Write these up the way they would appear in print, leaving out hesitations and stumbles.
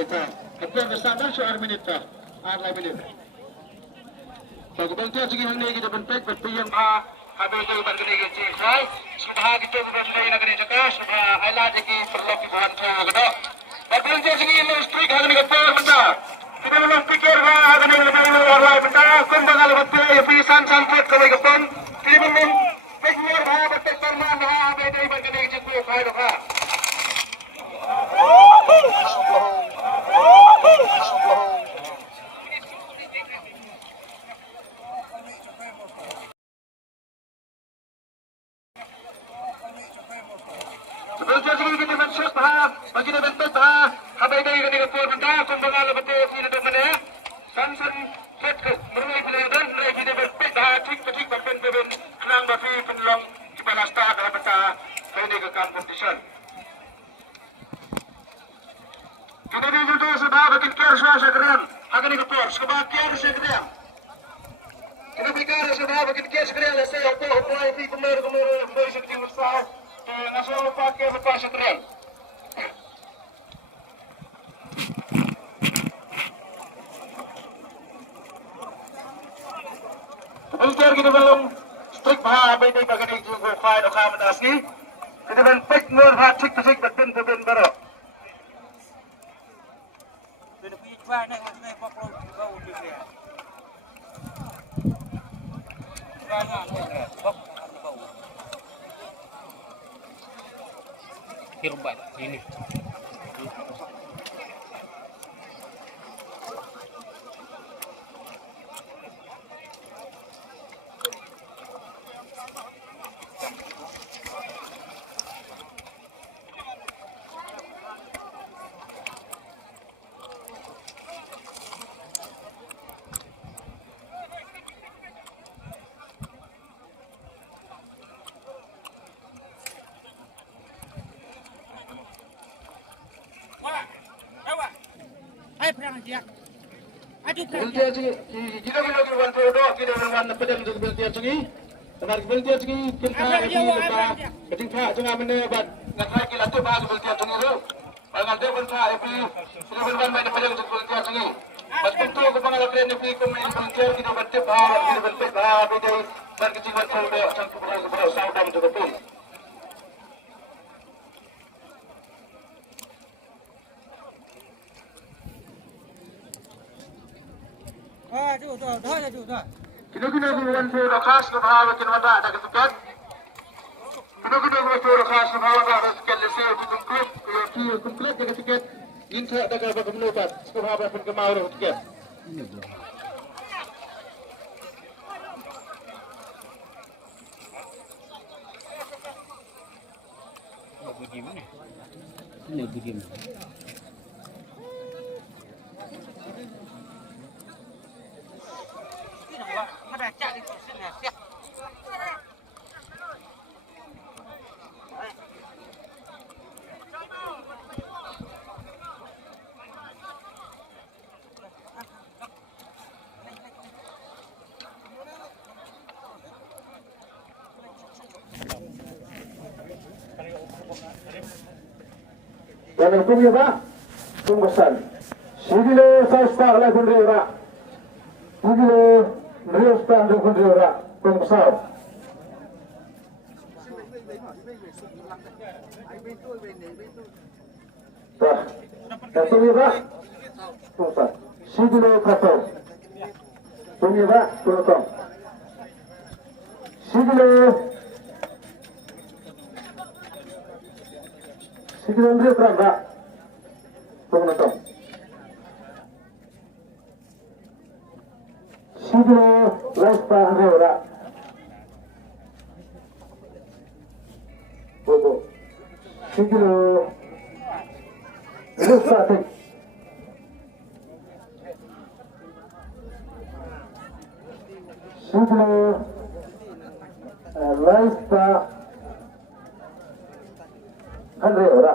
ita. Kapag kasama siya minute arla minute. So kung tiyan sige hanggang kita bentek berpiyang habis itu baru kita cek sai. Sudah kita berpiyang nak kena cakap. Sudah highlight lagi perlu kita cakap. Kapag tiyan sige listrik hanggang kita benda. Kita belum fikir hanggang kita arla benda. Kumbangal betul ya pisan sampai kau ikut. Kita belum fikir betul perman habis itu baru kita cakap sai dah. Sebelum kita mensyuk bagi dia bentuk habis dari kita pun benda kumbangal betul kita tu mana sansan set berulai pelajaran mulai kita bentuk tik bahkan beben kerang bafi penlong cibalasta dah benda ini ke competition. Kita ni juga sudah bikin care sekalian akan ini kapur sebab care sekalian. Kita bikin sudah bikin care sekalian saya apa ini kemarin boleh sekalian besar. Nasional lupa sekalian. Sebelum kita belum strict apa ini bagian juga file akomodasi. Kita belum pick nur tik betul baru. Hirbat ini. Beltian sini, jika kita berwan produk, kita berwan pedang untuk beltian sini. Tenar beltian sini, kita lagi lupa. Ketika jangan menebat, nak lagi latu bahas beltian sini tu. Kalau dia belta, itu sudah berwan main pedang untuk beltian sini. Betul tu kepanggil kalian itu kemain beltian kita bertip bahas, kita bertip bahas, kita berkeciman produk sampai berapa saudara untuk betul. Kino-kino gumawan po rakas na bahawa kinawata na kasukat. Kino-kino gumawan po rakas na bahawa na kasukat. Lese ito kumplit na kasukat. Ginsa na kapagkamunubat. Sa bahawa na kamawa na kasukat. Nagbudim. Yang punya ba? Tunggusan. Sigilo sa star la kundira. Sigilo Rio star la kundira. Tunggusan. Dah. Yang punya ba? Tunggusan. Sigilo kato. Punya ba? Tunggusan. Sigilo Sigilin Rio Pranda. Tunggusan. Sigilo Rasta Rio. Bobo. Sigilo Rasta. Sigilo Rasta Rio.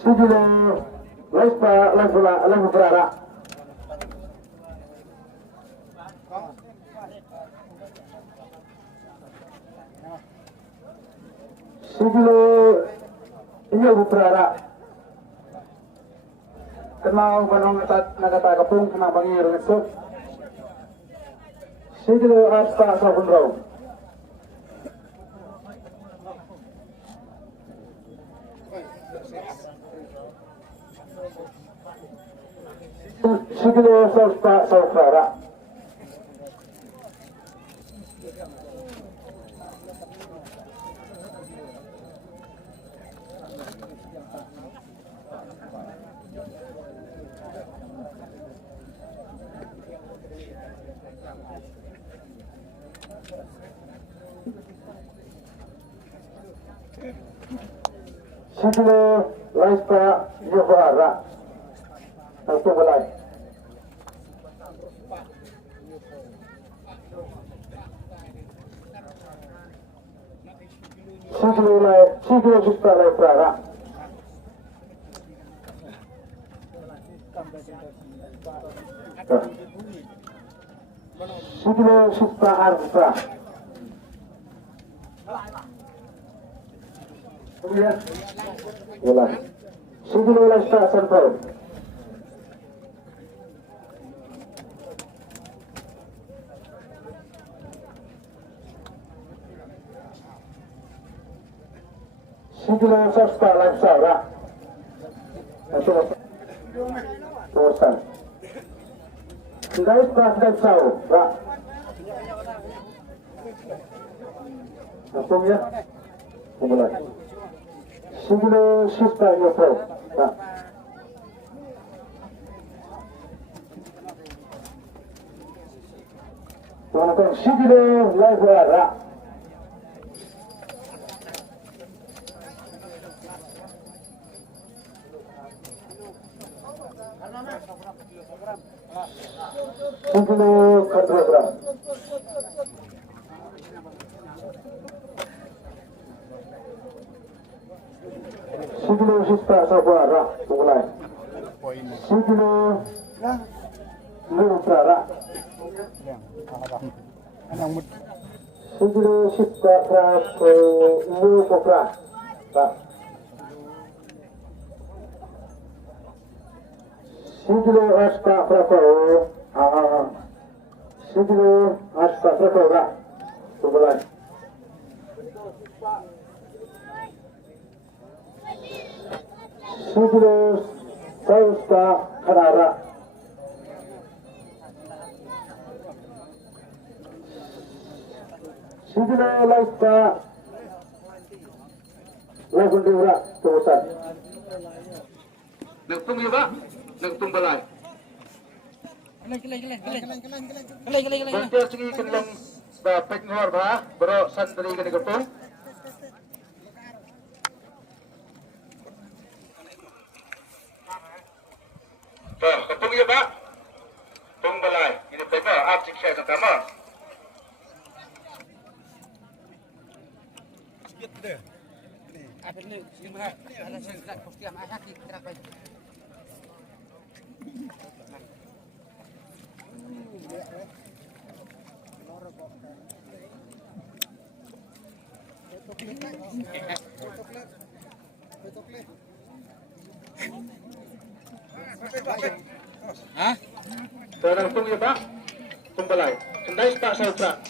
Sigilo Rasta Lagu Berara. Sigilo Ibu Berara. kenal banong nagata kapung kenal bangi resep siglo asta sabun raw siglo asta saufara siglo laista yohara satu belai siglo juta lai prara siglo juta arsa Bola. Siglo laista sentral. Siglo sasta laksara. Itu bosan. Guys, pas laksau, Pak. Langsung ya. Mulai. Siglo sista yopo. Pak. Teman-teman, siglo laksara. Siglo kilogram. Siglo sista sabara mulai. Siglo lurusara. Siglo sista kras lurusara. Pak. Siglo asta prapau. Siglo asta prapau. Mulai. Siglo sausta karara. Siglo laista lagundura tulisan. Nagtung ba? Nagtung balay. Bantiya sige kanlang ba pekngor ba? Bro sandali ka nagutong. Kapung ya ba? Tung balay. Ini pepa absik saya pertama. Apa ni? Cuma ada sesuatu pasti yang ayah kita terapkan. Hah? Sekarang tung ya Pak? Tung balai. Kendai Pak Saudara.